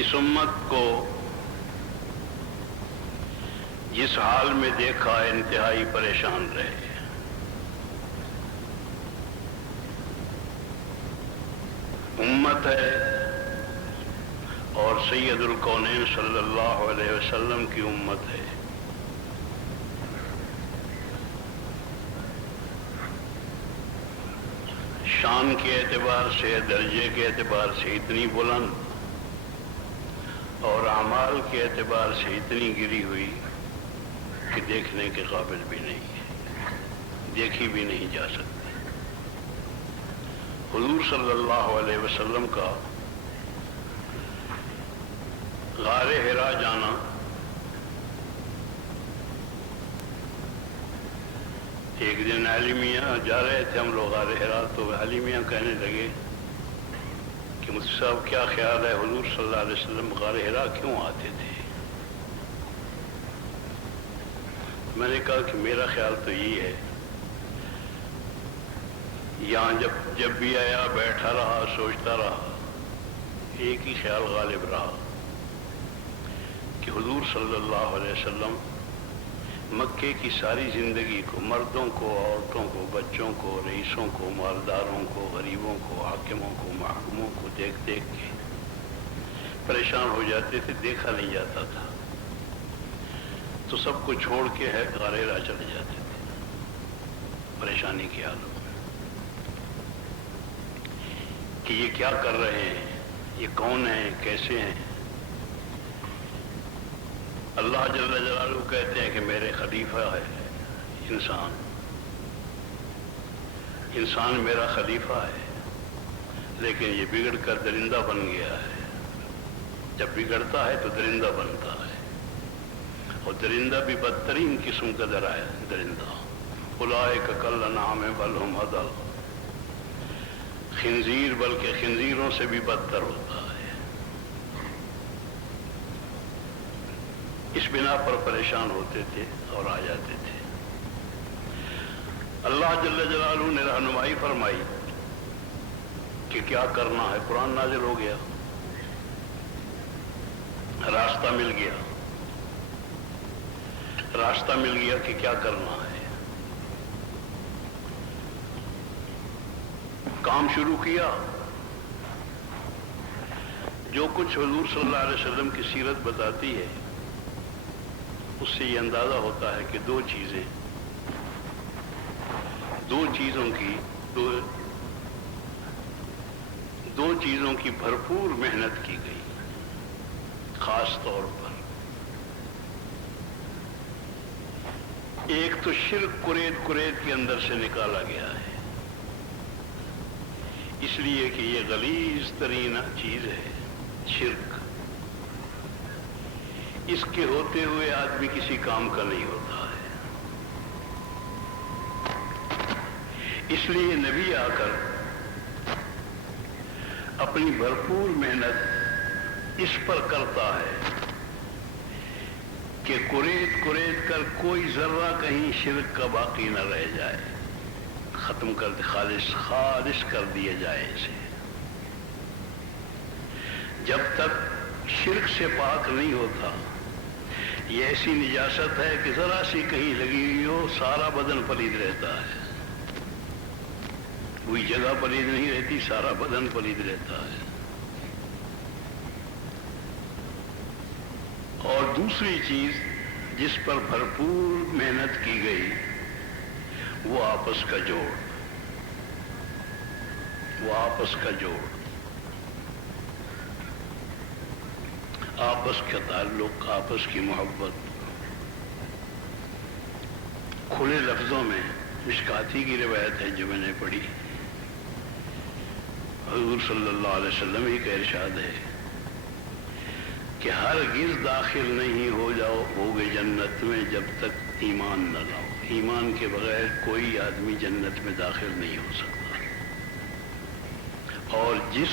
اس امت کو جس حال میں دیکھا انتہائی پریشان رہے. امت ہے اور سید الکونین صلی اللہ علیہ وسلم کی امت ہے. شان کے اعتبار سے، درجے کے اعتبار سے اتنی بلند اور اعمال کے اعتبار سے اتنی گری ہوئی کہ دیکھنے کے قابل بھی نہیں ہے، دیکھی بھی نہیں جا سکتی. حضور صلی اللہ علیہ وسلم کا غار حرا جانا ایک دن علی میاں جا رہے تھے ہم لوگ غار حرا، تو علی میاں کہنے لگے کہ مفتی صاحب کیا خیال ہے حضور صلی اللہ علیہ وسلم غار حرا کیوں آتے تھے؟ میں نے کہا کہ میرا خیال تو یہی ہے، یہاں جب بھی آیا بیٹھا رہا، سوچتا رہا، ایک ہی خیال غالب رہا کہ حضور صلی اللہ علیہ وسلم مکے کی ساری زندگی کو، مردوں کو، عورتوں کو، بچوں کو، رئیسوں کو، مالداروں کو، غریبوں کو، حاکموں کو، محکوموں کو دیکھ دیکھ کے پریشان ہو جاتے تھے، دیکھا نہیں جاتا تھا، تو سب کو چھوڑ کے ہے غار حرا چلے جاتے تھے پریشانی کی حالت میں کہ یہ کیا کر رہے ہیں، یہ کون ہیں، کیسے ہیں. اللہ جل جلالہ کہتے ہیں کہ میرے خلیفہ ہے انسان میرا خلیفہ ہے، لیکن یہ بگڑ کر درندہ بن گیا ہے. جب بگڑتا ہے تو درندہ بنتا ہے، اور درندہ بھی بدترین قسم کا درندہ. اولئک کالانعام بل ھم اضل، خنزیر بلکہ خنزیروں سے بھی بدتر ہوتا ہے. اس بنا پر پریشان ہوتے تھے اور آ جاتے تھے. اللہ جل جلالہ نے رہنمائی فرمائی کہ کیا کرنا ہے. قرآن نازل ہو گیا، راستہ مل گیا کہ کیا کرنا ہے. کام شروع کیا. جو کچھ حضور صلی اللہ علیہ وسلم کی سیرت بتاتی ہے اس سے یہ اندازہ ہوتا ہے کہ دو چیزوں کی بھرپور محنت کی گئی. خاص طور پر ایک تو شرک قرید کے اندر سے نکالا گیا ہے، اس لیے کہ یہ غلیظ ترین چیز ہے شرک. اس کے ہوتے ہوئے آدمی کسی کام کا نہیں ہوتا ہے. اس لیے نبی آ کر اپنی بھرپور محنت اس پر کرتا ہے کہ قرید کر کوئی ذرہ کہیں شرک کا باقی نہ رہ جائے، ختم کر خالص کر دیا جائے اسے. جب تک شرک سے پاک نہیں ہوتا، یہ ایسی نجاست ہے کہ ذرا سی کہیں لگی ہوئی ہو سارا بدن پلید رہتا ہے، کوئی جگہ پلید نہیں رہتی، سارا بدن پلید رہتا ہے. اور دوسری چیز جس پر بھرپور محنت کی گئی وہ آپس کا جوڑ، آپس کا تعلق، آپس کی محبت. کھلے لفظوں میں مشکاتی کی روایت ہے جو میں نے پڑھی، حضور صلی اللہ علیہ وسلم ہی کا ارشاد ہے کہ ہرگز داخل نہیں ہوگے جنت میں جب تک ایمان نہ لاؤ. ایمان کے بغیر کوئی آدمی جنت میں داخل نہیں ہو سکتا. اور جس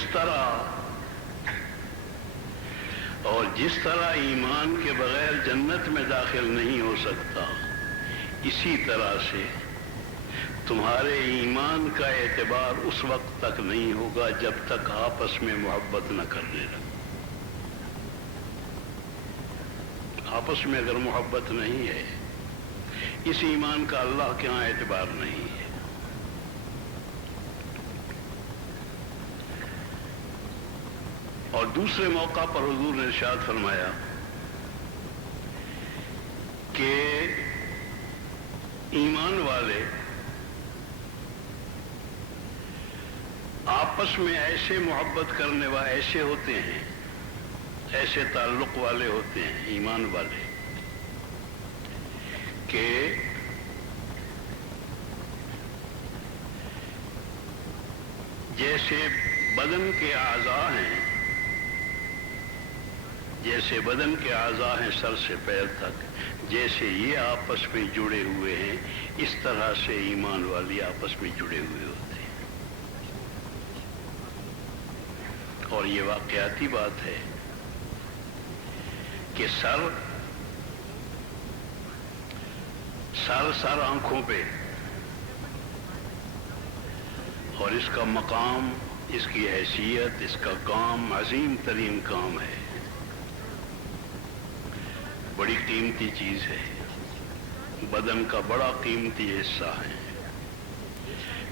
طرح ایمان کے بغیر جنت میں داخل نہیں ہو سکتا، اسی طرح سے تمہارے ایمان کا اعتبار اس وقت تک نہیں ہوگا جب تک آپس میں محبت نہ کرنے لگو. آپس میں اگر محبت نہیں ہے، اس ایمان کا اللہ کے ہاں اعتبار نہیں ہے۔ اور دوسرے موقع پر حضور نے ارشاد فرمایا کہ ایمان والے آپس میں ایسے محبت کرنے والے ایسے ہوتے ہیں، ایسے تعلق والے ہوتے ہیں ایمان والے کہ جیسے بدن کے اعضاء ہیں، جیسے بدن کے اعضاء ہیں سر سے پیر تک، جیسے یہ آپس میں جڑے ہوئے ہیں، اس طرح سے ایمان والی آپس میں جڑے ہوئے ہوتے ہیں۔ اور یہ واقعاتی بات ہے کہ سر آنکھوں پہ، اور اس کا مقام، اس کی حیثیت، اس کا کام عظیم ترین کام ہے، بڑی قیمتی چیز ہے، بدن کا بڑا قیمتی حصہ ہے،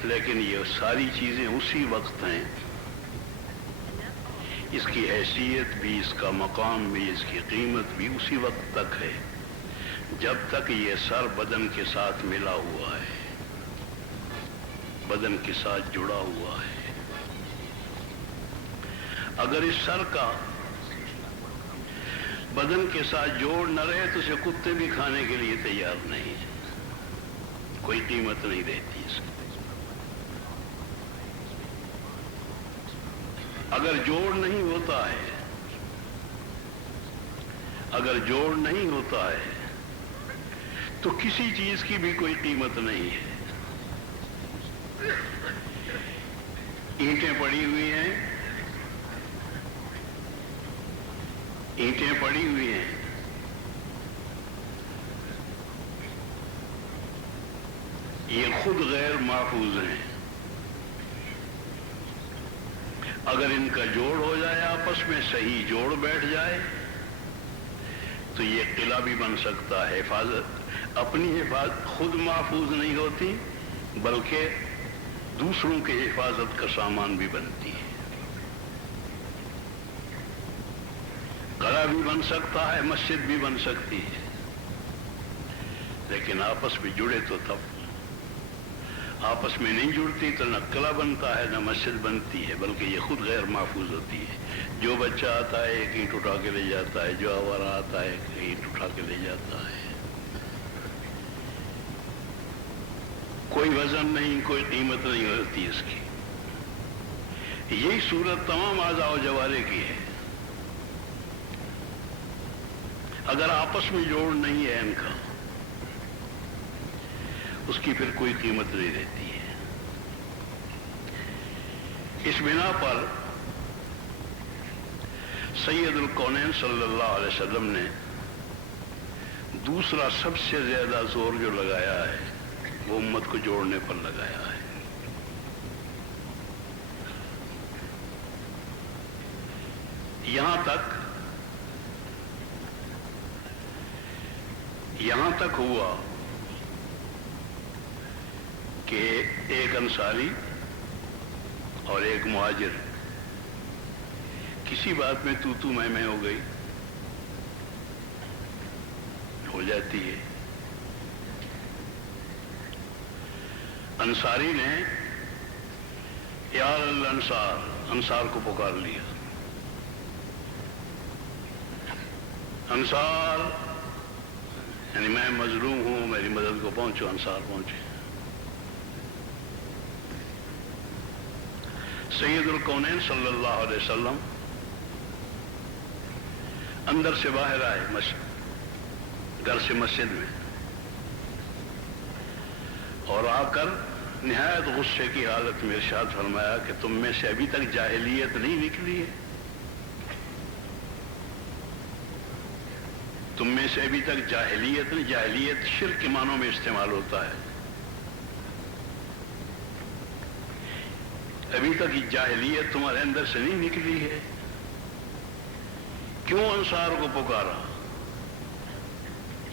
لیکن یہ ساری چیزیں اسی وقت ہیں، اس کی حیثیت بھی، اس کا مقام بھی، اس کی قیمت بھی اسی وقت تک ہے جب تک یہ سر بدن کے ساتھ ملا ہوا ہے، بدن کے ساتھ جڑا ہوا ہے۔ اگر اس سر کا بدن کے ساتھ جوڑ نہ رہے تو اسے کتے بھی کھانے کے لیے تیار نہیں، کوئی قیمت نہیں رہتی اس کی۔ اگر جوڑ نہیں ہوتا ہے، اگر جوڑ نہیں ہوتا ہے تو کسی چیز کی بھی کوئی قیمت نہیں ہے۔ اینٹیں پڑی ہوئی ہیں، اینٹیں پڑی ہوئی ہیں، یہ خود غیر محفوظ ہیں، اگر ان کا جوڑ ہو جائے، آپس میں صحیح جوڑ بیٹھ جائے تو یہ قلعہ بھی بن سکتا ہے۔ حفاظت، اپنی حفاظت خود محفوظ نہیں ہوتی بلکہ دوسروں کی حفاظت کا سامان بھی بنتی ہے، قلعہ بھی بن سکتا ہے، مسجد بھی بن سکتی ہے، لیکن آپس میں جڑے تو تب، آپس میں نہیں جڑتی تو نہ قلعہ بنتا ہے نہ مسجد بنتی ہے، بلکہ یہ خود غیر محفوظ ہوتی ہے۔ جو بچہ آتا ہے ایک اینٹ اٹھا کے لے جاتا ہے، جو آوارہ آتا ہے ایک اینٹ اٹھا کے لے جاتا ہے، کوئی وزن نہیں، کوئی قیمت نہیں ہوتی اس کی۔ یہی صورت تمام اعضاء و جوارح کی ہے۔ اگر آپس میں جوڑ نہیں ہے ان کا، اس کی پھر کوئی قیمت نہیں رہتی ہے۔ اس بنا پر سید الکونین صلی اللہ علیہ وسلم نے دوسرا سب سے زیادہ زور جو لگایا ہے وہ امت کو جوڑنے پر لگایا ہے۔ یہاں تک ہوا کہ ایک انصاری اور ایک مہاجر کسی بات میں تو میں ہو گئی، ہو جاتی ہے۔ انصاری نے یا الانصار، انصار کو پکار لیا، انصار یعنی میں مظلوم ہوں، میری مدد کو پہنچو۔ انصار پہنچے۔ سید الکونین صلی اللہ علیہ وسلم اندر سے باہر آئے، گھر سے مسجد میں، اور آ کر نہایت غصے کی حالت میں ارشاد فرمایا کہ تم میں سے ابھی تک جاہلیت نہیں نکلی ہے، تم میں سے ابھی تک جاہلیت نہیں، جاہلیت شرک کے معنوں میں استعمال ہوتا ہے، ابھی تک جاہلیت تمہارے اندر سے نہیں نکلی ہے، کیوں انصار کو پکارا؟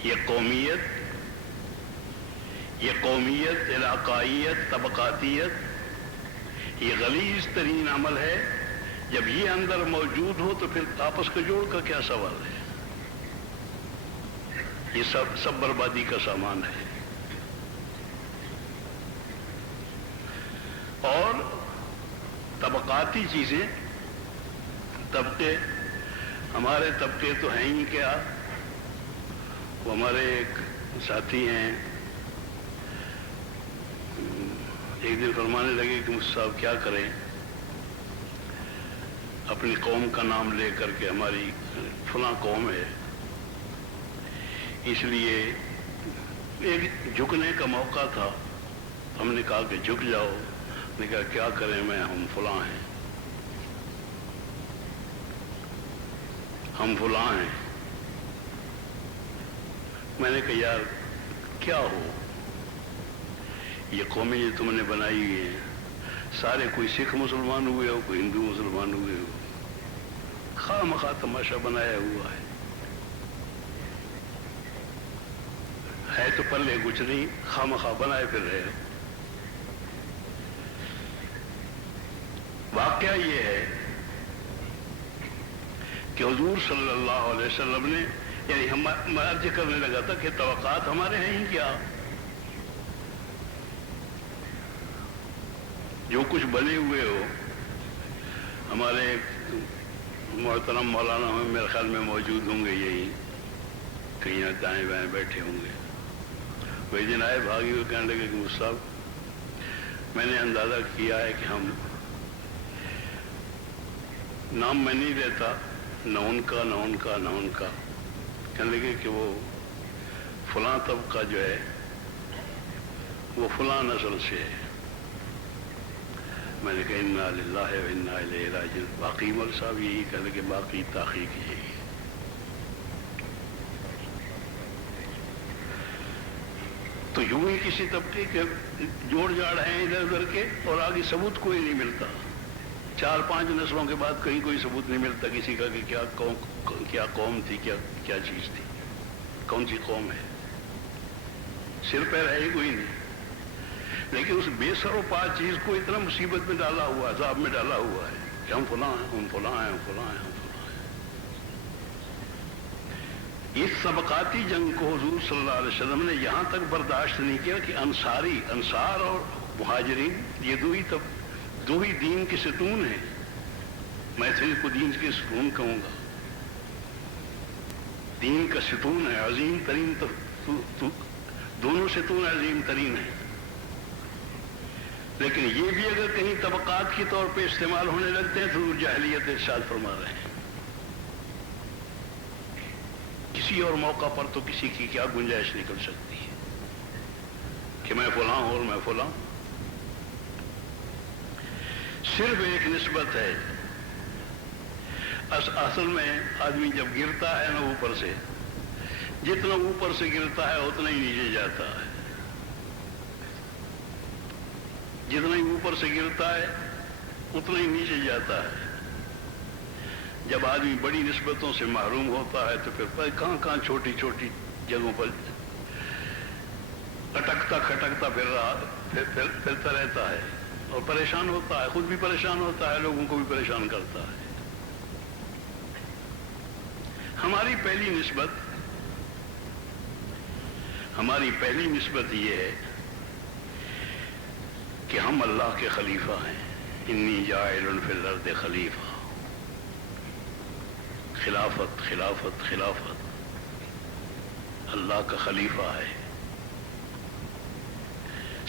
یہ قومیت، علاقائیت، طبقاتیت، یہ غلیظ ترین عمل ہے۔ جب یہ اندر موجود ہو تو پھر آپس کا جوڑ کا کیا سوال ہے؟ یہ سب بربادی کا سامان ہے۔ اور طبقاتی چیزیں، طبقے، ہمارے طبقے تو ہیں ہی کیا۔ وہ ہمارے ایک ساتھی ہیں، ایک دن فرمانے لگے کہ مجھ صاحب کیا کریں، اپنی قوم کا نام لے کر کے ہماری فلاں قوم ہے، اس لیے ایک جھکنے کا موقع تھا، ہم نے کہا کہ جھک جاؤ۔ نے کہا کیا کریں، ہم فلاں ہیں، ہم فلاں ہیں۔ میں نے کہا یار کیا ہو، یہ قومیں جو تم نے بنائی ہوئی ہیں سارے کوئی سکھ مسلمان ہوئے ہو، کوئی ہندو مسلمان ہوئے ہو، خواہ مخواہ تماشا بنایا ہوا ہے تو پلے کچھ نہیں، خواہ مخواہ بنائے پھر رہے ہو۔ واقعہ یہ ہے کہ حضور صلی اللہ علیہ وسلم نے، یعنی ہم عرض کرنے لگا تھا کہ توقعات ہمارے ہیں ہی کیا، جو کچھ بنے ہوئے ہو۔ ہمارے محترم مولانا میرے خیال میں موجود ہوں گے، یہی کہیں دائیں بائیں بیٹھے ہوں گے۔ وہی دن آئے بھاگی ہوئے کہنے لگے کہ مجھ صاحب میں نے اندازہ کیا ہے کہ ہم، نام میں نہیں لیتا، نہ ان کا نہ ان کا نہ ان کا، کہنے لگے کہ وہ فلاں طبقہ جو ہے وہ فلاں نسل سے ہے۔ میں نے کہا انا للہ و انا الیہ راجعون۔ باقی مول صاحب یہی کہنے لگے، باقی تحقیق یہی۔ تو یوں ہی کسی طبقے کے جوڑ جاڑ ہیں ادھر ادھر کے، اور آگے ثبوت کوئی نہیں ملتا۔ 4-5 نسلوں کے بعد کہیں کوئی ثبوت نہیں ملتا کسی کا کہ کیا قوم تھی، کیا چیز تھی، کون سی قوم ہے، سر پیر ہے ہی کوئی نہیں۔ لیکن اس بے سر و پا چیز کو اتنا مصیبت میں ڈالا ہوا، عذاب میں ڈالا ہوا ہے کہ ہم فلاں ہیں، ہم فلاں ہیں، ہم فلاں ہیں، ہم فلاں ہیں۔ اس طبقاتی جنگ کو حضور صلی اللہ علیہ وسلم نے یہاں تک برداشت نہیں کیا کہ انصار اور مہاجرین یہ دو ہی دین کے ستون ہیں۔ میں تو ان کو دین کے ستون کہوں گا، دین کا ستون ہے، عظیم ترین، دونوں ستون عظیم ترین ہیں۔ لیکن یہ بھی اگر کہیں طبقات کے طور پہ استعمال ہونے لگتے ہیں تو جاہلیت ارشاد فرما رہے ہیں۔ کسی اور موقع پر تو کسی کی کیا گنجائش نکل سکتی ہے کہ میں فلاں ہوں اور میں فلاں۔ صرف ایک نسبت ہے، اصل میں آدمی جب گرتا ہے نا اوپر سے، جتنا اوپر سے گرتا ہے اتنا ہی نیچے جاتا ہے، جتنا ہی اوپر سے گرتا ہے اتنا ہی نیچے جاتا ہے۔ جب آدمی بڑی نسبتوں سے محروم ہوتا ہے تو پھر کہاں چھوٹی چھوٹی جگہوں پر اٹکتا کھٹکتا پھرتا رہتا ہے اور پریشان ہوتا ہے، خود بھی پریشان ہوتا ہے، لوگوں کو بھی پریشان کرتا ہے۔ ہماری پہلی نسبت یہ ہے کہ ہم اللہ کے خلیفہ ہیں۔ انی جاعل فی الارض خلیفہ، خلافت خلافت خلافت، اللہ کا خلیفہ ہے۔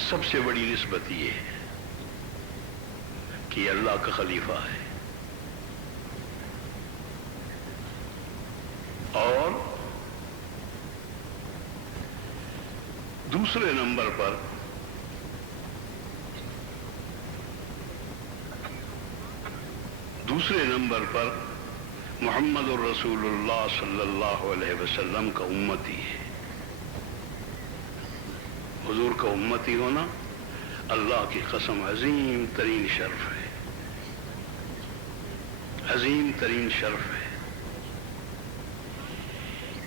سب سے بڑی نسبت یہ ہے کہ یہ اللہ کا خلیفہ ہے۔ اور دوسرے نمبر پر محمد الرسول اللہ صلی اللہ علیہ وسلم کا امتی ہے۔ حضور کا امتی ہونا اللہ کی قسم عظیم ترین شرف ہے، عظیم ترین شرف ہے۔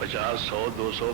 50, 100, 200,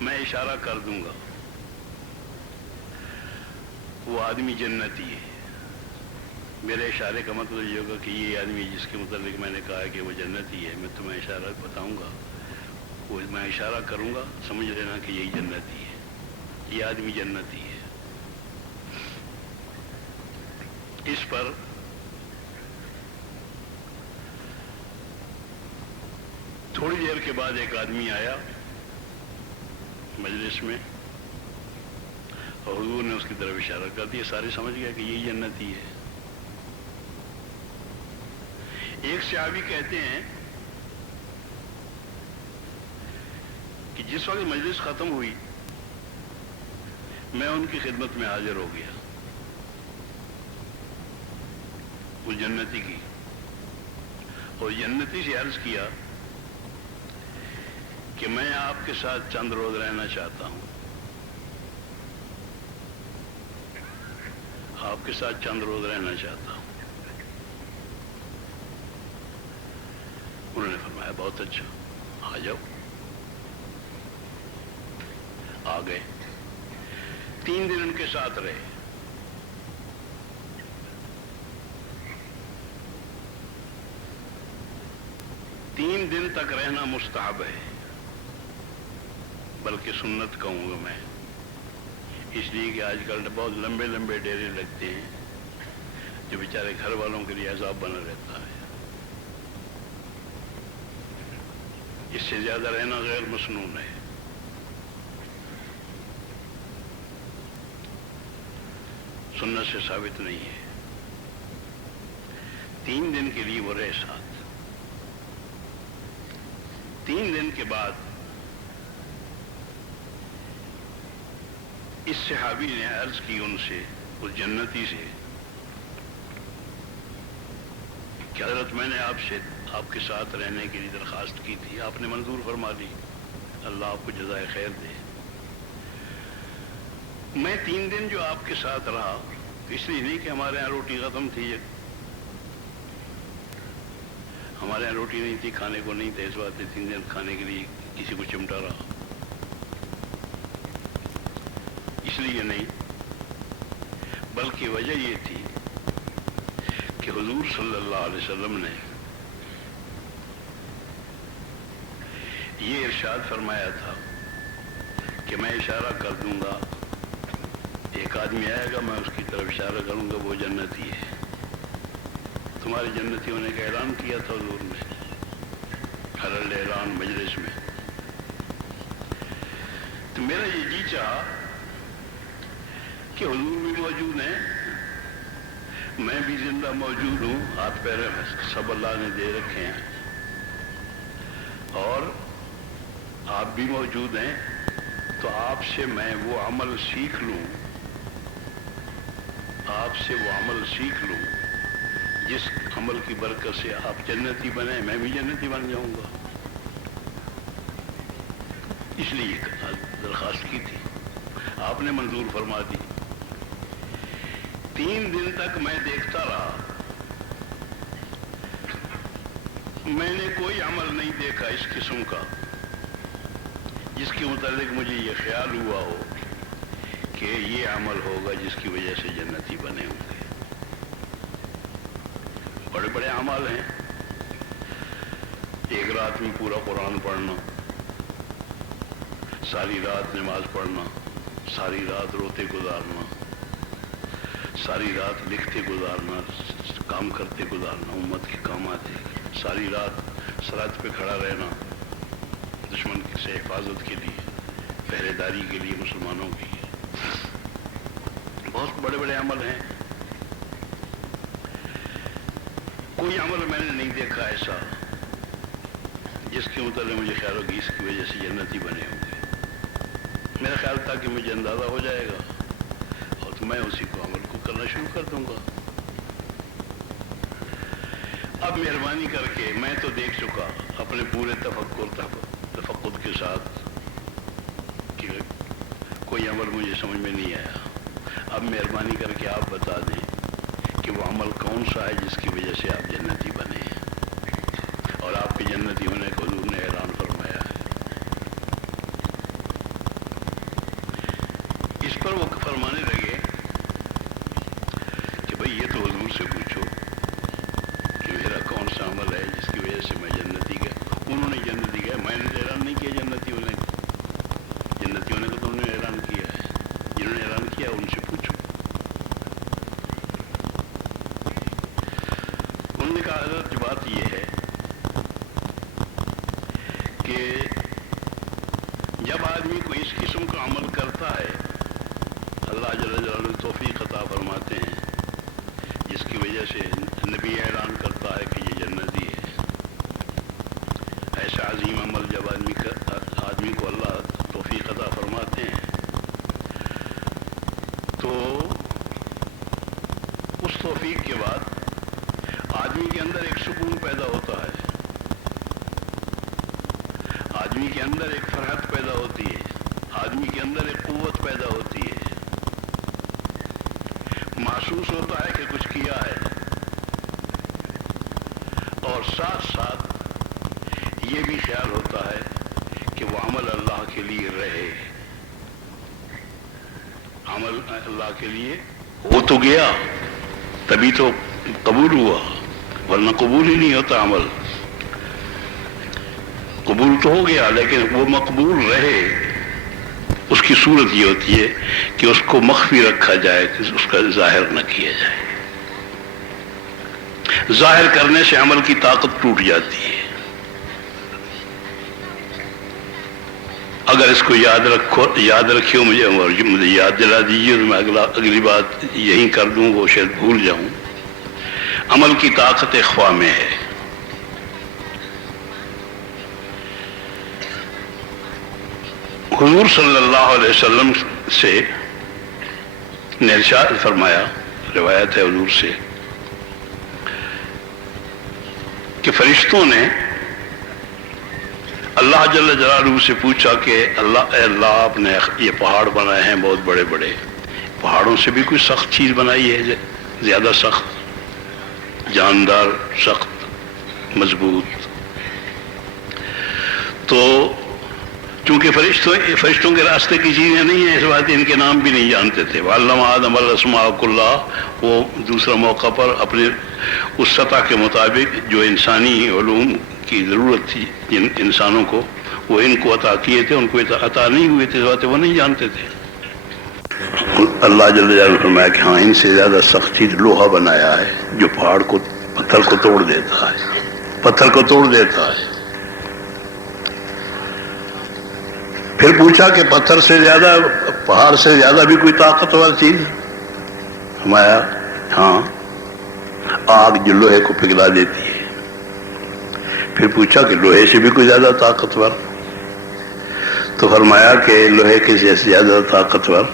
میں اشارہ کر دوں گا وہ آدمی جنتی ہے. میرے اشارے کا مطلب یہ ہوگا کہ یہ آدمی جس کے متعلق میں نے کہا ہے کہ وہ جنتی ہے، میں تمہیں اشارہ بتاؤں گا، وہ میں اشارہ کروں گا، سمجھ لینا کہ یہی جنتی ہے، یہ آدمی جنتی ہے. اس پر تھوڑی دیر کے بعد ایک آدمی آیا مجلس میں اور حضور نے اس کی طرف اشارہ کر دیا. سارے سمجھ گیا کہ یہی جنتی ہے. ایک صحابی کہتے ہیں کہ جس وقت مجلس ختم ہوئی میں ان کی خدمت میں حاضر ہو گیا اس جنتی کی، اور جنتی سے عرض کیا کہ میں آپ کے ساتھ چند روز رہنا چاہتا ہوں، آپ کے ساتھ چند روز رہنا چاہتا ہوں. انہوں نے فرمایا بہت اچھا، آ جاؤ. آ گئے. 3 دن ان کے ساتھ رہے. تین دن تک رہنا مستحب ہے، بلکہ سنت کہوں گا میں، اس لیے کہ آج کل بہت لمبے لمبے ڈیرے لگتے ہیں جو بیچارے گھر والوں کے لیے عذاب بنا رہتا ہے. اس سے زیادہ رہنا غیر مسنون ہے. سنت سے ثابت نہیں ہے. 3 دن کے لیے وہ رہے ساتھ. 3 دن کے بعد اس صحابی نے عرض کی ان سے، اس جنتی سے، کہ حضرت میں نے آپ کے ساتھ رہنے کے لیے درخواست کی تھی، آپ نے منظور فرما لی، اللہ آپ کو جزائے خیر دے. میں 3 دن جو آپ کے ساتھ رہا، اس لیے نہیں کہ ہمارے یہاں روٹی ختم تھی، ہمارے یہاں روٹی نہیں تھی، کھانے کو نہیں تھے، اس بات 3 دن کھانے کے لیے کسی کو چمٹا رہا، اس لیے نہیں، بلکہ وجہ یہ تھی کہ حضور صلی اللہ علیہ وسلم نے یہ ارشاد فرمایا تھا کہ میں اشارہ کر دوں گا، ایک آدمی آئے گا، میں اس کی طرف اشارہ کروں گا، وہ جنتی ہے. تمہارے جنتی ہونے کا اعلان کیا تھا حضور نے، حلال اعلان مجلس میں. تو میرا یہ جی چاہا کہ حضور بھی موجود ہیں، میں بھی زندہ موجود ہوں، ہاتھ پیر سب اللہ نے دے رکھے ہیں، اور آپ بھی موجود ہیں، تو آپ سے میں وہ عمل سیکھ لوں، آپ سے وہ عمل سیکھ لوں جس عمل کی برکت سے آپ جنتی بنے، میں بھی جنتی بن جاؤں گا. اس لیے درخواست کی تھی، آپ نے منظور فرما دی. 3 دن تک میں دیکھتا رہا، میں نے کوئی عمل نہیں دیکھا اس قسم کا جس کے متعلق مجھے یہ خیال ہوا ہو کہ یہ عمل ہوگا جس کی وجہ سے جنتی بنے ہوں گے. بڑے بڑے اعمال ہیں، ایک رات میں پورا قرآن پڑھنا، ساری رات نماز پڑھنا، ساری رات روتے گزارنا، ساری رات لکھتے گزارنا، کام کرتے گزارنا، امت کے کامات ہے، ساری رات سرحد پہ کھڑا رہنا دشمن سے حفاظت کے لیے، پہرے داری کے لیے مسلمانوں کی. بہت بڑے بڑے عمل ہیں. کوئی عمل میں نے نہیں دیکھا ایسا جس کے متعلق مجھے خیال ہو کہ اس کی وجہ سے جنتی بنے ہوں گے. میرا خیال تھا کہ مجھے اندازہ ہو جائے گا اور تو میں اسی کو عمل کو کرنا شروع کر دوں گا. اب مہربانی کر کے، میں تو دیکھ چکا اپنے پورے تفقد کے ساتھ کہ کوئی عمل مجھے سمجھ میں نہیں آیا. اب مہربانی کر کے آپ بتا دیں کہ وہ عمل کون سا ہے جس کی وجہ سے آپ جنتی بنے ہیں اور آپ کے جنتی ہونے کو حضور نے اعلان فرمایا ہے. پر وہ فرمانے لگے کہ بھئی یہ تو حضور سے پوچھو کہ میرا کون سا عمل ہے جس کی وجہ سے میں جنتی گیا. انہوں نے جنتی گیا، میں نے اعلان نہیں کیا جنتیوں نے تو انہوں نے اعلان کیا ہے. جنہوں نے اعلان کیا ان سے پوچھو. انہوں نے کہا حضرت بات یہ ہے کہ جب آدمی کو اس قسم کا عمل کرتا ہے اللہ جل جلالہ توفیق عطا فرماتے ہیں جس کی وجہ سے نبی اعلان کرتا ہے کہ یہ جنتی ہے. ایسا عظیم عمل جب آدمی کو اللہ توفیق عطا فرماتے ہیں تو اس توفیق کے بعد آدمی کے اندر ایک سکون پیدا ہوتا ہے، آدمی کے اندر ایک فرحت پیدا ہوتی ہے، آدمی کے اندر ایک قوت پیدا ہوتی ہے. محسوس ہوتا ہے کہ کچھ کیا ہے، اور ساتھ ساتھ یہ بھی خیال ہوتا ہے کہ وہ عمل اللہ کے لیے رہے. عمل اللہ کے لیے ہو تو گیا تبھی تو قبول ہوا، ورنہ قبول ہی نہیں ہوتا. عمل قبول تو ہو گیا لیکن وہ مقبول رہے، اس کی صورت یہ ہوتی ہے کہ اس کو مخفی رکھا جائے، اس کا ظاہر نہ کیا جائے. ظاہر کرنے سے عمل کی طاقت ٹوٹ جاتی ہے. اگر اس کو یاد رکھیو مجھے یاد دلا دیجیے تو میں اگلی بات یہی کر دوں، وہ شاید بھول جاؤں. عمل کی طاقت اخفاء میں ہے. حضور صلی اللہ علیہ وسلم سے نے ارشاد فرمایا، روایت ہے حضور سے کہ فرشتوں نے اللہ جل جلالہ سے پوچھا کہ اے اللہ آپ نے یہ پہاڑ بنائے ہیں بہت بڑے بڑے، پہاڑوں سے بھی کوئی سخت چیز بنائی ہے، زیادہ سخت، جاندار، سخت، مضبوط. تو چونکہ فرشتوں کے راستے کی چیزیں نہیں ہیں، اس بات ان کے نام بھی نہیں جانتے تھے. وَعَلَّمَ آدَمَ الْأَسْمَاءَ كُلَّهَا، وہ دوسرا موقع پر اپنے اس سطح کے مطابق جو انسانی علوم کی ضرورت تھی جن انسانوں کو، وہ ان کو عطا کیے تھے، ان کو عطا نہیں ہوئے تھے، اس باتیں وہ نہیں جانتے تھے. اللہ جل جلالہ فرمایا کہ ہاں ان سے زیادہ سخت چیز لوہا بنایا ہے جو پتھر کو توڑ دیتا ہے. پھر پوچھا کہ پتھر سے زیادہ، پہاڑ سے زیادہ بھی کوئی طاقتور چیز؟ فرمایا ہاں، آگ جو لوہے کو پگھلا دیتی ہے. پھر پوچھا کہ لوہے سے بھی کوئی زیادہ طاقتور؟ تو فرمایا کہ لوہے کے سے زیادہ طاقتور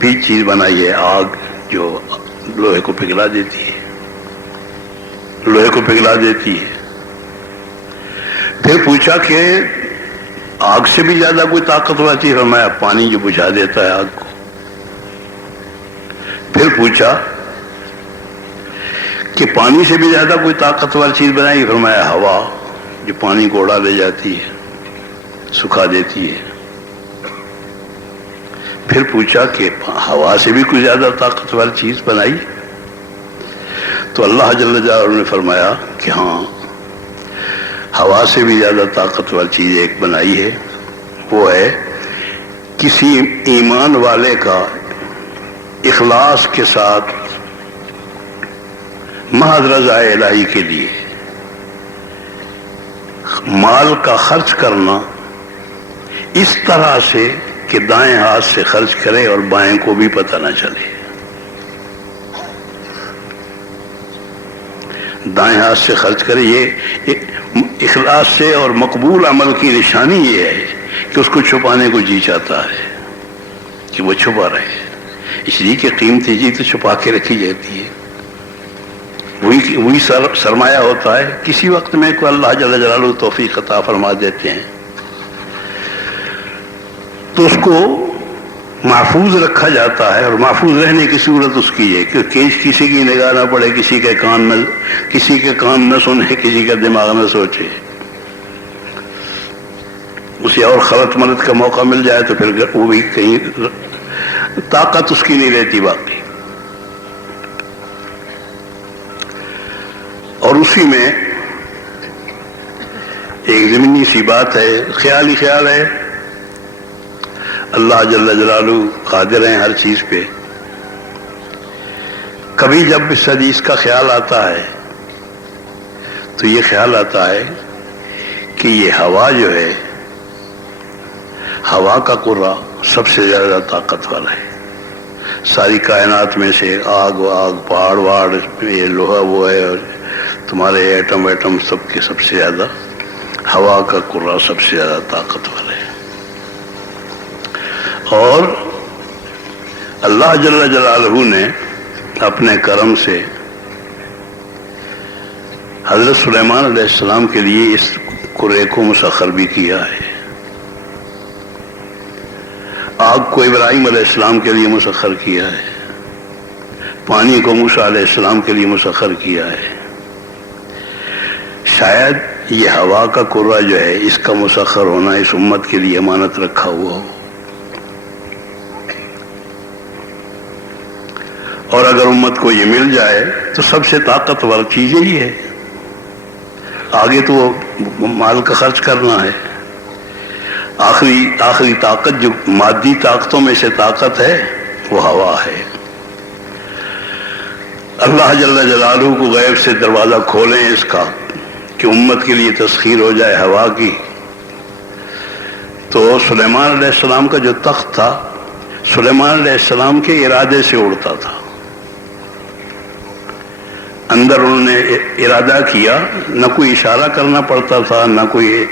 بھی چیز بنائی ہے، آگ جو لوہے کو پگھلا دیتی ہے. پھر پوچھا کہ آگ سے بھی زیادہ کوئی طاقتور چیز؟ فرمایا پانی جو بجھا دیتا ہے آگ کو. پھر پوچھا کہ پانی سے بھی زیادہ کوئی طاقتور چیز بنائی؟ فرمایا ہوا جو پانی کو اڑا لے جاتی ہے، سکھا دیتی ہے. پھر پوچھا کہ ہوا سے بھی کوئی زیادہ طاقتور چیز بنائی؟ تو اللہ جل جلالہ نے فرمایا کہ ہاں، ہوا سے بھی زیادہ طاقتور چیز ایک بنائی ہے، وہ ہے کسی ایمان والے کا اخلاص کے ساتھ محض رضا الہی کے لیے مال کا خرچ کرنا اس طرح سے کہ دائیں ہاتھ سے خرچ کرے اور بائیں کو بھی پتہ نہ چلے. دائیں ہاتھ سے خرچ کرے. یہ اخلاص سے اور مقبول عمل کی نشانی یہ ہے کہ اس کو چھپانے کو جی چاہتا ہے کہ وہ چھپا رہے، اس لیے کہ قیمتی چیز تو چھپا کے رکھی جاتی ہے. وہی سرمایہ ہوتا ہے. کسی وقت میں کو اللہ جل جلالہ توفیق عطا فرما دیتے ہیں تو اس کو محفوظ رکھا جاتا ہے، اور محفوظ رہنے کی صورت اس کی ہے کہ کسی کی نگاہ نہ پڑے، کسی کے کان نہ سنے، کسی کا دماغ نہ سوچے. اسے اور خلط ملط کا موقع مل جائے تو پھر وہ بھی کہیں طاقت اس کی نہیں رہتی باقی. اور اسی میں ایک ضمنی سی بات ہے، خیال ہی خیال ہے. اللہ جل جلالہ قادر ہیں ہر چیز پہ. کبھی جب اس حدیث کا خیال آتا ہے تو یہ خیال آتا ہے کہ یہ ہوا جو ہے، ہوا کا قرہ سب سے زیادہ طاقتور ہے. ساری کائنات میں سے آگ و آگ، پہاڑ واڑ، یہ لوہا وہ ہے، اور تمہارے ایٹم ویٹم سب کے سب سے زیادہ ہوا کا قرہ سب سے زیادہ طاقتور ہے. اور اللہ جل جلالہ نے اپنے کرم سے حضرت سلیمان علیہ السلام کے لیے اس قرے کو مسخر بھی کیا ہے. آگ کو ابراہیم علیہ السلام کے لیے مسخر کیا ہے، پانی کو موسیٰ علیہ السلام کے لیے مسخر کیا ہے. شاید یہ ہوا کا قرہ جو ہے، اس کا مسخر ہونا اس امت کے لیے امانت رکھا ہوا ہو. اور اگر امت کو یہ مل جائے تو سب سے طاقتور چیز یہی ہے. آگے تو مال کا خرچ کرنا ہے. آخری طاقت جو مادی طاقتوں میں سے طاقت ہے وہ ہوا ہے. اللہ جل جلالہ کو غیب سے دروازہ کھولیں اس کا کہ امت کے لیے تسخیر ہو جائے ہوا کی. تو سلیمان علیہ السلام کا جو تخت تھا، سلیمان علیہ السلام کے ارادے سے اڑتا تھا. اندر انہوں نے ارادہ کیا، نہ کوئی اشارہ کرنا پڑتا تھا، نہ کوئی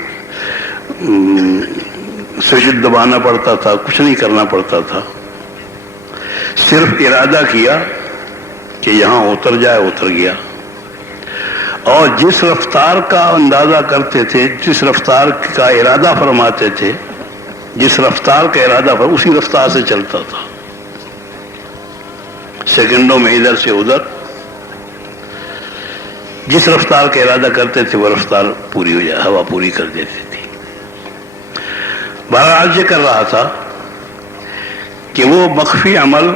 سوئچ دبانا پڑتا تھا، کچھ نہیں کرنا پڑتا تھا. صرف ارادہ کیا کہ یہاں اتر جائے، اتر گیا. اور جس رفتار کا اندازہ کرتے تھے، جس رفتار کا ارادہ فرماتے تھے، جس رفتار کا ارادہ اسی رفتار سے چلتا تھا. سیکنڈوں میں ادھر سے ادھر جس رفتار کا ارادہ کرتے تھے وہ رفتار پوری ہو جائے، ہوا پوری کر دیتی تھی. بہرحال یہ کر رہا تھا کہ وہ مخفی عمل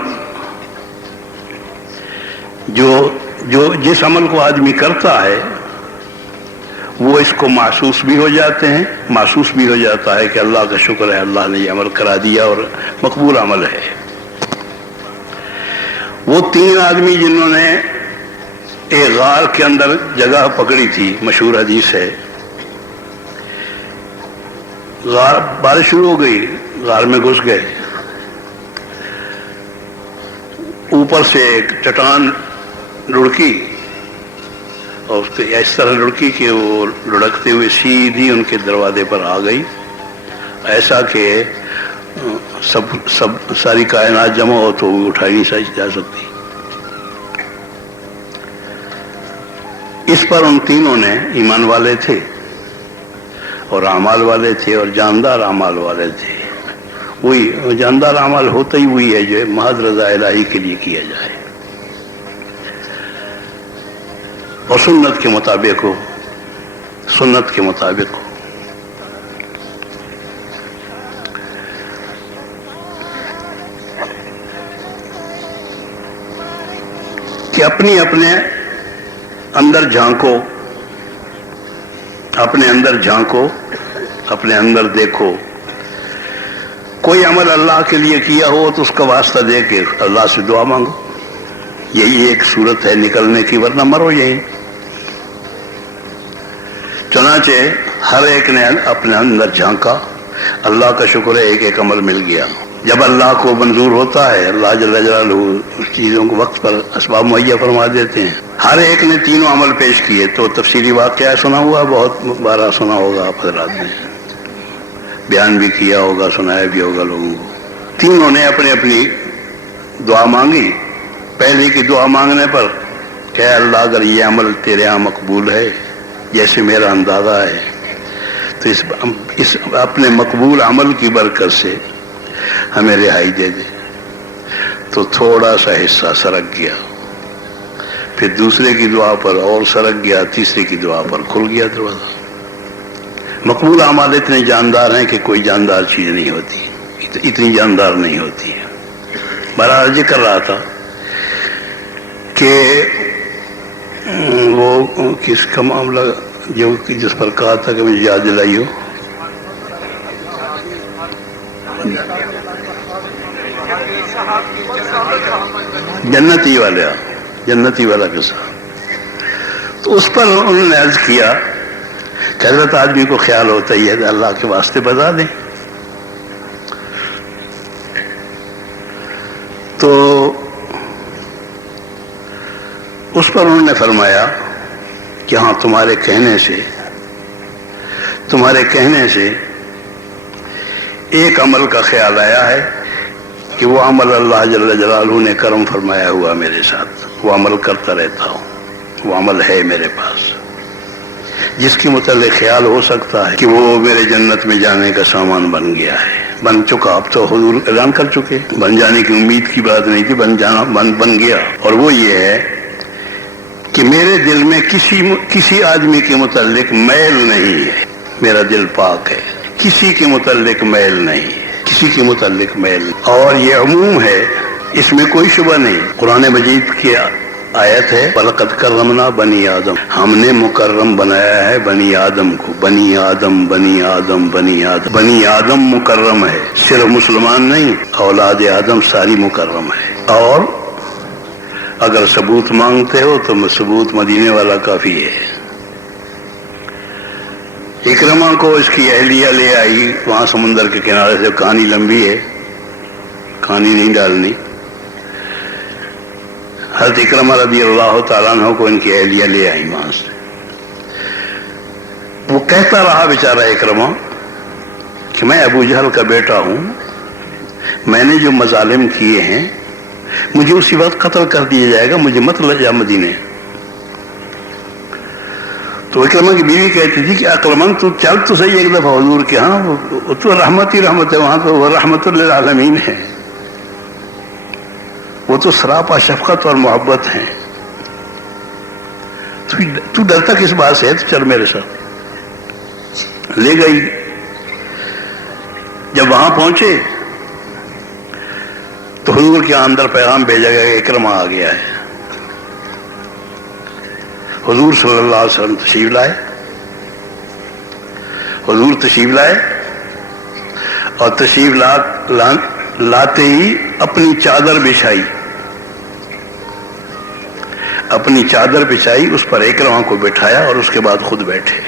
جو جس عمل کو آدمی کرتا ہے وہ اس کو محسوس بھی ہو جاتے ہیں، محسوس بھی ہو جاتا ہے کہ اللہ کا شکر ہے، اللہ نے یہ عمل کرا دیا اور مقبول عمل ہے. وہ 3 آدمی جنہوں نے ایک غار کے اندر جگہ پکڑی تھی، مشہور حدیث ہے. غار بارش شروع ہو گئی، غار میں گھس گئے. اوپر سے ایک چٹان لڑکی، اور اس طرح لڑکی کہ وہ لڑکتے ہوئے سیدھی ان کے دروازے پر آ گئی، ایسا کہ ساری کائنات جمع ہو تو وہ اٹھائی نہیں جا سکتی. اس پر ان تینوں نے، ایمان والے تھے اور اعمال والے تھے اور جاندار اعمال والے تھے. وہی جاندار اعمال ہوتا ہی وہی ہے جو محض رضا الہی کے لیے کیا جائے اور سنت کے مطابق ہو، سنت کے مطابق ہو. کہ اپنے اندر جھانکو، اپنے اندر جھانکو، اپنے اندر دیکھو. کوئی عمل اللہ کے لیے کیا ہو تو اس کا واسطہ دے کے اللہ سے دعا مانگو. یہی ایک صورت ہے نکلنے کی، ورنہ مرو یہی. چنانچہ ہر ایک نے اپنے اندر جھانکا. اللہ کا شکر ہے ایک ایک عمل مل گیا. جب اللہ کو منظور ہوتا ہے، اللہ جل جلالہ اس چیزوں کو وقت پر اسباب مہیا فرما دیتے ہیں. ہر ایک نے تینوں عمل پیش کیے. تو تفصیلی واقعہ سنا ہوا، بہت بارہ سنا ہوگا آپ حضرات نے، بیان بھی کیا ہوگا، سنایا بھی ہوگا لوگوں کو. تینوں نے اپنی اپنی دعا مانگی. پہلے کی دعا مانگنے پر کہ اللہ اگر یہ عمل تیرے ہاں مقبول ہے جیسے میرا اندازہ ہے تو اس اپنے مقبول عمل کی برکت سے ہمیں رہائی دے دے. تو تھوڑا سا حصہ سرک گیا، پھر دوسرے کی دعا پر اور سرک گیا، تیسرے کی دعا پر کھل گیا دروازہ. مقبول اعمال اتنے جاندار ہیں کہ کوئی جاندار چیز نہیں ہوتی، اتنی جاندار نہیں ہوتی ہے. بہرحال ذکر کر رہا تھا کہ وہ کس کا معاملہ جو جس پر کہا تھا کہ مجھے یاد دلائی ہو. جنتی والا قصہ. تو اس پر انہوں نے عرض کیا کہ حضرت آدمی کو خیال ہوتا ہی ہے اللہ کے واسطے بتا دیں. تو اس پر انہوں نے فرمایا کہ ہاں تمہارے کہنے سے ایک عمل کا خیال آیا ہے کہ وہ عمل اللہ جل جلالہ نے کرم فرمایا ہوا میرے ساتھ، وہ عمل کرتا رہتا ہوں، وہ عمل ہے میرے پاس جس کے متعلق خیال ہو سکتا ہے کہ وہ میرے جنت میں جانے کا سامان بن گیا ہے، بن چکا. اب تو حضور اعلان کر چکے، بن جانے کی امید کی بات نہیں تھی، بن گیا. اور وہ یہ ہے کہ میرے دل میں کسی آدمی کے متعلق میل نہیں ہے، میرا دل پاک ہے، کسی کے متعلق میل نہیں ہے، کسی کے متعلق میل نہیں. اور یہ عموم ہے، اس میں کوئی شبہ نہیں. قرآن مجید کی آیت ہے وَلَقَدْ كَرَّمْنَا بَنِي آدم، ہم نے مکرم بنایا ہے بنی آدم کو. بنی آدم مکرم ہے، صرف مسلمان نہیں، اولاد آدم ساری مکرم ہے. اور اگر ثبوت مانگتے ہو تو ثبوت مدینے والا کافی ہے. اکرمہ کو اس کی اہلیہ لے آئی وہاں سمندر کے کنارے سے، کہانی لمبی ہے، کہانی نہیں ڈالنی. حضرت اکرمہ رضی اللہ تعالیٰ عنہ کو ان کی اہلیہ لے آئی وہاں سے. وہ کہتا رہا بیچارہ اکرمہ کہ میں ابو جہل کا بیٹا ہوں، میں نے جو مظالم کیے ہیں مجھے اسی وقت قتل کر دیا جائے گا، مجھے مت لے جا مدینے. تو اکرمہ کی بیوی کہتی تھی کہ اکرمن تو چل تو صحیح ایک دفعہ حضور کے ہاں، وہ تو رحمت ہی رحمت ہے، وہاں تو وہ رحمت للعالمین ہے، وہ تو سراپا شفقت اور محبت ہیں. تو ڈرتا کس بات سے ہے، تو چل میرے ساتھ. لے گئی. جب وہاں پہنچے تو حضور کے اندر پیغام بھیجا گیا کہ اکرمہ آ گیا ہے. حضور صلی اللہ علیہ وسلم تشریف لائے. حضور تشریف لائے اور تشریف لاتے ہی اپنی چادر بچھائی، اس پر اکرمہ کو بٹھایا اور اس کے بعد خود بیٹھے.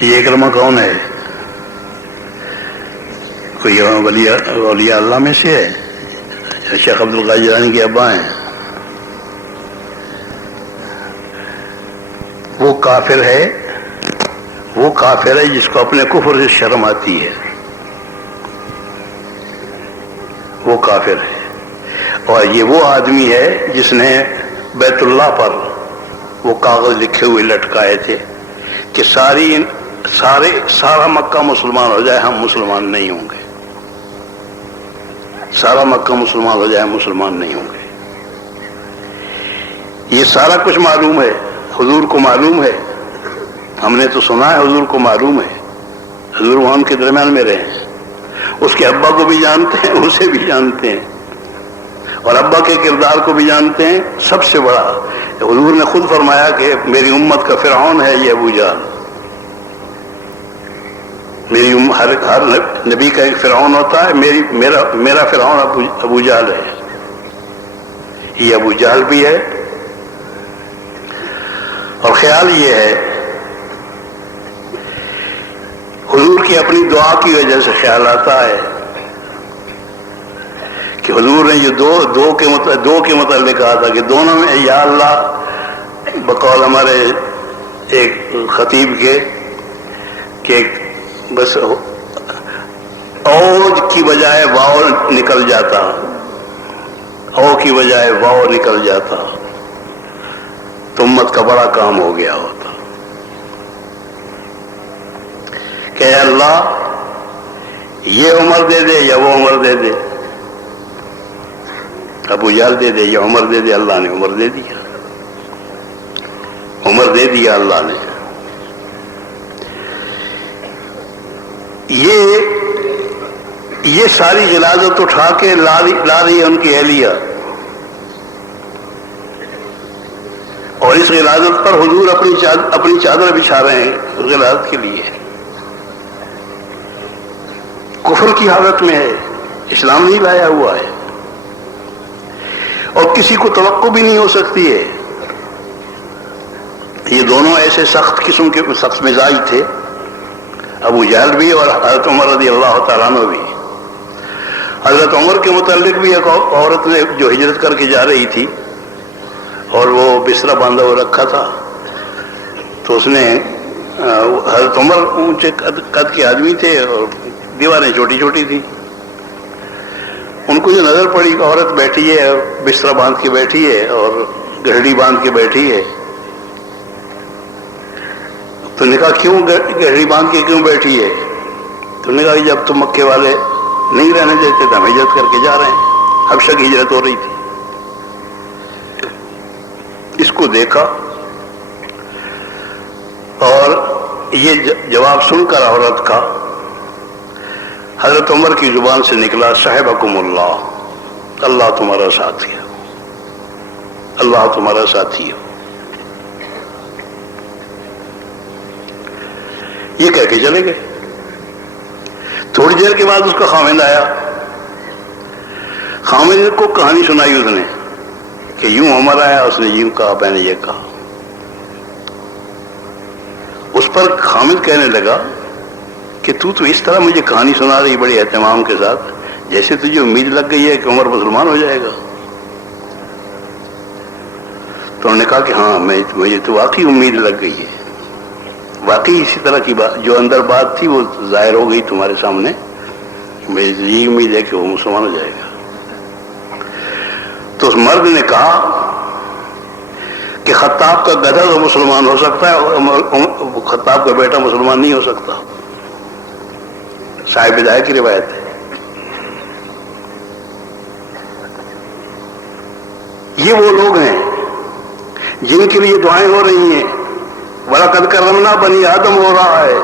یہ اکرمہ کون ہے؟ کوئی اولیاء اللہ میں سے ہے، شیخ عبد القادر جیلانی کے ابا ہیں. وہ کافر ہے جس کو اپنے کفر سے شرم آتی ہے، وہ کافر ہے. اور یہ وہ آدمی ہے جس نے بیت اللہ پر وہ کاغذ لکھے ہوئے لٹکائے تھے کہ سارا مکہ مسلمان ہو جائے ہم مسلمان نہیں ہوں گے. سارا مکہ مسلمان ہو جائے ہم مسلمان نہیں ہوں گے. یہ سارا کچھ معلوم ہے، حضور کو معلوم ہے، ہم نے تو سنا ہے، حضور کو معلوم ہے. حضور وہاں ان کے درمیان میں رہے ہیں، اس کے ابا کو بھی جانتے ہیں، اسے بھی جانتے ہیں، اور ابا کے کردار کو بھی جانتے ہیں. سب سے بڑا حضور نے خود فرمایا کہ میری امت کا فرعون ہے یہ ابو جہل. ہر نبی کا ایک فرعون ہوتا ہے، میرا فرعون ابو جہل ہے. یہ ابو جہل بھی ہے. اور خیال یہ ہے حضور کی اپنی دعا کی وجہ سے خیال آتا ہے کہ حضور نے یہ دو کے متعلق کہا تھا کہ دونوں میں یا اللہ، بقول ہمارے ایک خطیب کے کہ بس اوج کی بجائے واو نکل جاتا، او کی بجائے واو نکل جاتا تو امت کا بڑا کام ہو گیا ہوتا. کہ اے اللہ یہ عمر دے دے یا وہ عمر دے دے، ابو جہل دے دے یا عمر دے دے. اللہ نے عمر دے دیا، عمر دے دیا اللہ نے. یہ یہ ساری غلاظت اٹھا کے لا رہی ہے ان کی اہلیہ، اور اس غلاظت پر حضور اپنی چادر بچھا رہے ہیں غلاظت کے لیے. کفر کی حالت میں ہے، اسلام نہیں لایا ہوا ہے، اور کسی کو توقع بھی نہیں ہو سکتی ہے. یہ دونوں ایسے سخت قسم کے سخت مزاج تھے، ابو جہل بھی اور حضرت عمر رضی اللہ تعالیٰ عنہ بھی. حضرت عمر کے متعلق بھی ایک عورت نے جو ہجرت کر کے جا رہی تھی اور وہ بستر باندھا ہوا رکھا تھا، تو اس نے حضرت عمر اونچے قد کے آدمی تھے اور دیواریں چھوٹی چھوٹی تھیں، ان کو جو نظر پڑی کہ عورت بیٹھی ہے اور بستر باندھ کے بیٹھی ہے اور گھڑی باندھ کے بیٹھی ہے، تو نے کہا کیوں گھڑی باندھ کے کیوں بیٹھی ہے؟ تو نے کہا کہ جب تم مکے والے نہیں رہنے دیتے تو ہم ہجرت کر کے جا رہے ہیں. حبشہ کی ہجرت ہو رہی تھی. اس کو دیکھا اور یہ جواب سن کر عورت کا حضرت عمر کی زبان سے نکلا صاحبکم اللہ، اللہ تمہارا ساتھی ہے، اللہ تمہارا ساتھی ہو. یہ کہہ کے چلے گئے. تھوڑی دیر کے بعد اس کا خاوند آیا. خاوند کو کہانی سنائی اس نے کہ یوں عمر آیا، اس نے یوں کہا، میں نے یہ کہا. اس پر خاوند کہنے لگا کہ تو اس طرح مجھے کہانی سنا رہی بڑی اہتمام کے ساتھ جیسے تجھے امید لگ گئی ہے کہ عمر مسلمان ہو جائے گا. تو انہوں نے کہا کہ ہاں مجھے تو واقعی امید لگ گئی ہے، واقعی اسی طرح کی بات جو اندر بات تھی وہ ظاہر ہو گئی تمہارے سامنے، مجھے یہ امید ہے کہ وہ مسلمان ہو جائے گا. تو اس مرد نے کہا کہ خطاب کا گدھا تو مسلمان ہو سکتا ہے اور خطاب کا بیٹا مسلمان نہیں ہو سکتا. صاحب ہدایت کی روایت ہے. یہ وہ لوگ ہیں جن کے لیے دعائیں ہو رہی ہیں. وَلَقَدْ كَرَّمْنَا بنی آدم ہو رہا ہے.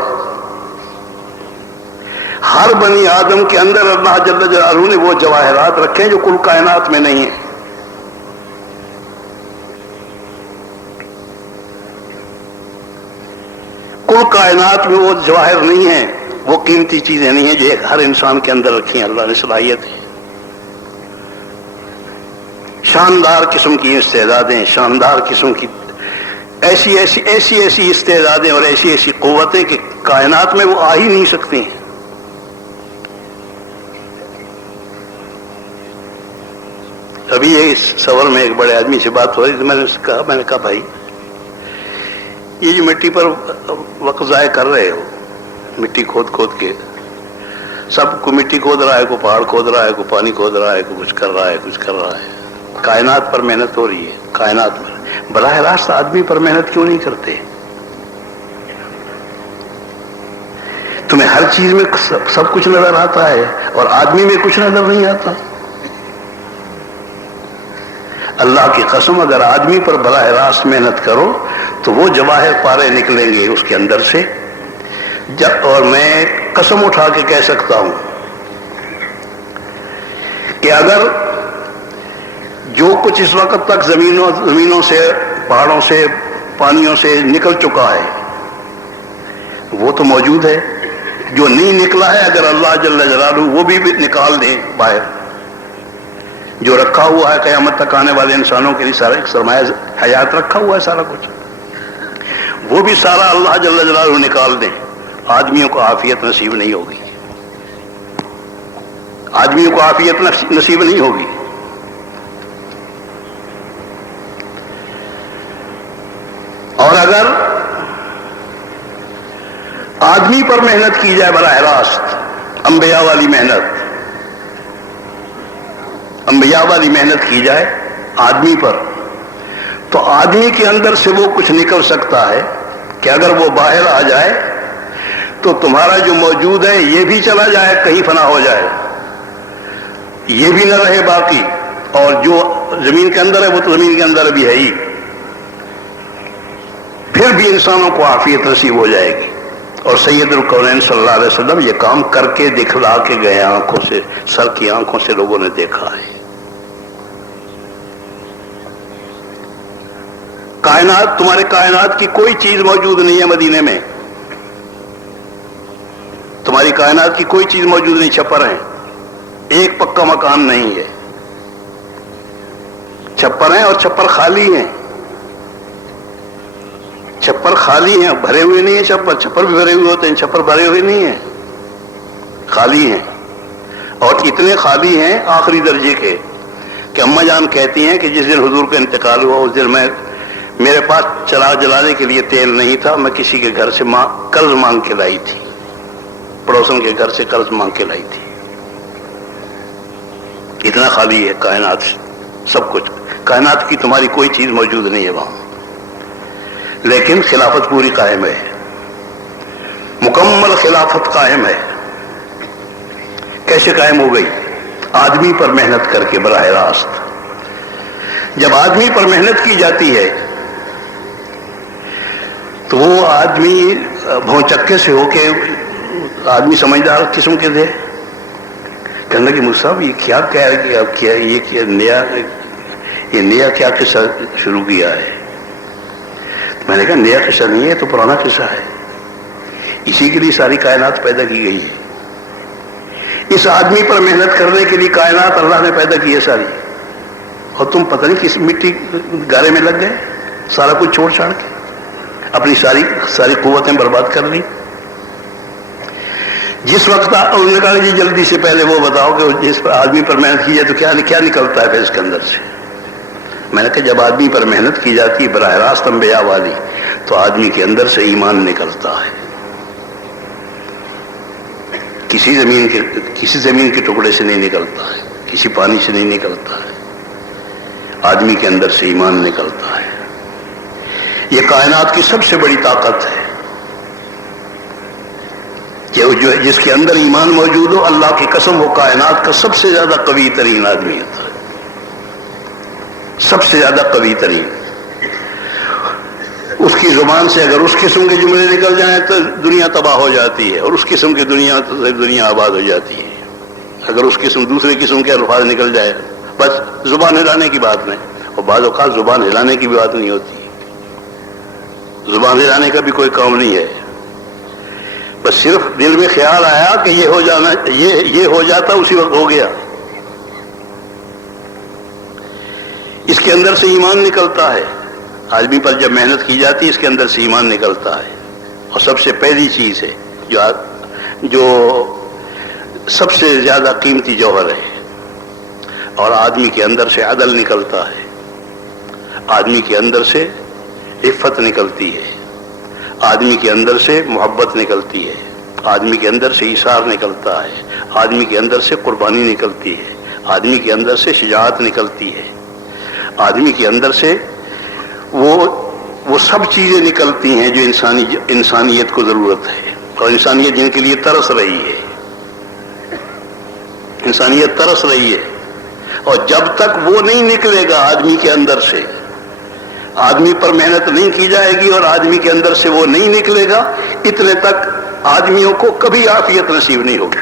ہر بنی آدم کے اندر اللہ جل جلالہ نے وہ جواہرات رکھے ہیں جو کل کائنات میں نہیں ہیں. کل کائنات میں وہ جواہر نہیں ہیں، وہ قیمتی چیزیں نہیں ہیں جو ایک ہر انسان کے اندر رکھی ہیں. اللہ نے صلاحیت ہے. شاندار قسم کی استعدادیں، شاندار قسم کی ایسی استعدادیں اور ایسی قوتیں کہ کائنات میں وہ آ ہی نہیں سکتی ہیں. ابھی اس سفر میں ایک بڑے آدمی سے بات ہو رہی تو میں نے کہا بھائی یہ جو مٹی پر وقت ضائع کر رہے ہو، مٹی کھود کھود کے، سب کو مٹی کھود رہا ہے، کو پہاڑ کھود رہا ہے، کو پانی کھود رہا ہے، کو کچھ کر رہا ہے. کائنات پر محنت ہو رہی ہے. کائنات پر براہ راست آدمی پر محنت کیوں نہیں کرتے؟ تمہیں ہر چیز میں سب کچھ نظر آتا ہے اور آدمی میں کچھ نظر نہیں آتا. اللہ کی قسم اگر آدمی پر براہ راست محنت کرو تو وہ جواہر پارے نکلیں گے اس کے اندر سے. اور میں قسم اٹھا کے کہہ سکتا ہوں کہ اگر جو کچھ اس وقت تک زمینوں سے، پہاڑوں سے، پانیوں سے نکل چکا ہے وہ تو موجود ہے. جو نہیں نکلا ہے اگر اللہ جل جلالہ وہ بھی نکال دیں باہر، جو رکھا ہوا ہے قیامت تک آنے والے انسانوں کے لیے سارا ایک سرمایہ حیات رکھا ہوا ہے، سارا کچھ وہ بھی سارا اللہ جل جلالہ نکال دیں، آدمیوں کو عافیت نصیب نہیں ہوگی. آدمیوں کو عافیت نصیب نہیں ہوگی. اور اگر آدمی پر محنت کی جائے براہ راست، انبیاء والی محنت کی جائے آدمی پر، تو آدمی کے اندر سے وہ کچھ نکل سکتا ہے کہ اگر وہ باہر آ جائے تو تمہارا جو موجود ہے یہ بھی چلا جائے، کہیں فنا ہو جائے، یہ بھی نہ رہے باقی، اور جو زمین کے اندر ہے وہ تو زمین کے اندر بھی ہے ہی، پھر بھی انسانوں کو عافیت نصیب ہو جائے گی. اور سید الکونین صلی اللہ علیہ وسلم یہ کام کر کے دکھلا کے گئے، آنکھوں سے، سر کی آنکھوں سے لوگوں نے دیکھا ہے۔ کائنات، تمہارے کائنات کی کوئی چیز موجود نہیں ہے مدینے میں، تمہاری کائنات کی کوئی چیز موجود نہیں، چھپر ہیں، ایک پکا مکان نہیں ہے، چھپر ہیں اور چھپر خالی ہیں، چھپر خالی ہیں، بھرے ہوئے نہیں ہیں چھپر، چھپر بھی بھرے ہوئے ہوتے ہیں، چھپر بھرے ہوئے نہیں ہیں، خالی ہیں، اور اتنے خالی ہیں آخری درجے کے کہ اماں جان کہتی ہیں کہ جس دن حضور کا انتقال ہوا اس دن میرے پاس چراغ جلانے کے لیے تیل نہیں تھا، میں کسی کے گھر سے قرض مانگ کے لائی تھی، پڑوسن کے گھر سے قرض مانگ کے لائی تھی۔ اتنا خالی ہے کائنات، سب کچھ، کائنات کی تمہاری کوئی چیز موجود نہیں ہے وہاں، لیکن خلافت پوری قائم ہے، مکمل خلافت قائم ہے۔ کیسے قائم ہو گئی؟ آدمی پر محنت کر کے براہ راست۔ جب آدمی پر محنت کی جاتی ہے تو وہ آدمی بھونچکے سے ہو کے، آدمی سمجھدار قسم کے تھے، کہنے لگے مجھ صاحب یہ کیا کہہ رہے کہ اب کیا یہ نیا کیا قصہ شروع کیا ہے؟ میں نے کہا نیا قصہ نہیں ہے، تو پرانا قصہ ہے، اسی کے لیے ساری کائنات پیدا کی گئی ہے، اس آدمی پر محنت کرنے کے لیے کائنات اللہ نے پیدا کی ہے ساری، اور تم پتہ نہیں کس مٹی گارے میں لگ گئے، سارا کچھ چھوڑ چھاڑ کے اپنی ساری قوتیں برباد کر لی۔ جس وقت انہوں نے کہا جی جلدی سے پہلے وہ بتاؤ کہ جس پر آدمی پر محنت کی جائے تو کیا نکلتا ہے پھر اس کے اندر سے؟ میں نے کہا جب آدمی پر محنت کی جاتی ہے براہ راست انبیاء والی، تو آدمی کے اندر سے ایمان نکلتا ہے، کسی زمین کے ٹکڑے سے نہیں نکلتا ہے، کسی پانی سے نہیں نکلتا ہے، آدمی کے اندر سے ایمان نکلتا ہے۔ یہ کائنات کی سب سے بڑی طاقت ہے کہ جس کے اندر ایمان موجود ہو، اللہ کی قسم وہ کائنات کا سب سے زیادہ قوی ترین آدمی ہوتا ہے، سب سے زیادہ قوی ترین۔ اس کی زبان سے اگر اس قسم کے جملے نکل جائیں تو دنیا تباہ ہو جاتی ہے، اور اس قسم کی دنیا آباد ہو جاتی ہے۔ اگر اس قسم دوسرے قسم کے الفاظ نکل جائے، بس زبان ہلانے کی بات نہیں، اور بعض اوقات زبان ہلانے کی بھی بات نہیں ہوتی، زبان ہلانے کا بھی کوئی کام نہیں ہے، بس صرف دل میں خیال آیا کہ یہ ہو جانا، یہ ہو جاتا، اسی وقت ہو گیا۔ اس کے اندر سے ایمان نکلتا ہے، آدمی پر جب محنت کی جاتی ہے اس کے اندر سے ایمان نکلتا ہے، اور سب سے پہلی چیز ہے جو سب سے زیادہ قیمتی جوہر ہے، اور آدمی کے اندر سے عدل نکلتا ہے، آدمی کے اندر سے عفت نکلتی ہے، آدمی کے اندر سے محبت نکلتی ہے، آدمی کے اندر سے ایثار نکلتا ہے، آدمی کے اندر سے قربانی نکلتی ہے، آدمی کے اندر سے شجاعت نکلتی ہے، آدمی کے اندر سے وہ سب چیزیں نکلتی ہیں جو انسانیت کو ضرورت ہے، اور انسانیت جن کے لیے ترس رہی ہے، انسانیت ترس رہی ہے، اور جب تک وہ نہیں نکلے گا آدمی کے اندر سے، آدمی پر محنت نہیں کی جائے گی اور آدمی کے اندر سے وہ نہیں نکلے گا، اتنے تک آدمیوں کو کبھی عافیت نصیب نہیں ہوگی۔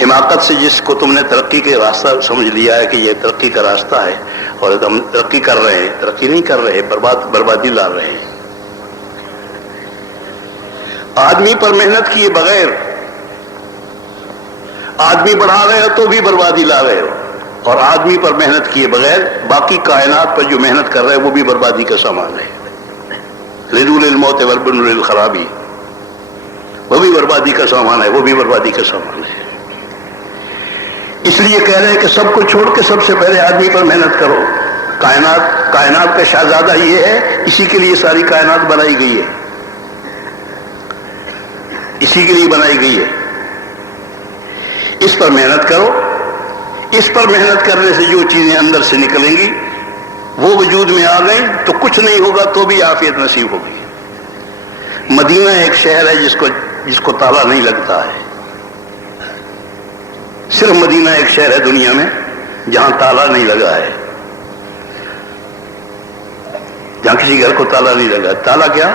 حماقت سے جس کو تم نے ترقی کے راستہ سمجھ لیا ہے کہ یہ ترقی کا راستہ ہے، اور ہم ترقی کر رہے ہیں، ترقی نہیں کر رہے، بربادی لا رہے ہیں۔ آدمی پر محنت کیے بغیر آدمی بڑھا رہے ہو تو بھی بربادی لا رہے ہو، اور آدمی پر محنت کیے بغیر باقی کائنات پر جو محنت کر رہے ہیں وہ بھی بربادی کا سامان ہے۔ لذو للموت والبن للخرابی، وہ بھی بربادی کا سامان ہے، وہ بھی بربادی کا سامان ہے۔ اس لیے کہہ رہے ہیں کہ سب کو چھوڑ کے سب سے پہلے آدمی پر محنت کرو۔ کائنات کا شہزادہ یہ ہے، اسی کے لیے ساری کائنات بنائی گئی ہے، اسی کے لیے بنائی گئی ہے۔ اس پر محنت کرو، اس پر محنت کرنے سے جو چیزیں اندر سے نکلیں گی وہ وجود میں آ گئیں تو کچھ نہیں ہوگا تو بھی عافیت نصیب ہوگی۔ مدینہ ایک شہر ہے جس کو تالا نہیں لگتا ہے، صرف مدینہ ایک شہر ہے دنیا میں جہاں تالا نہیں لگا ہے، جہاں کسی گھر کو تالا نہیں لگا۔ تالا کیا؟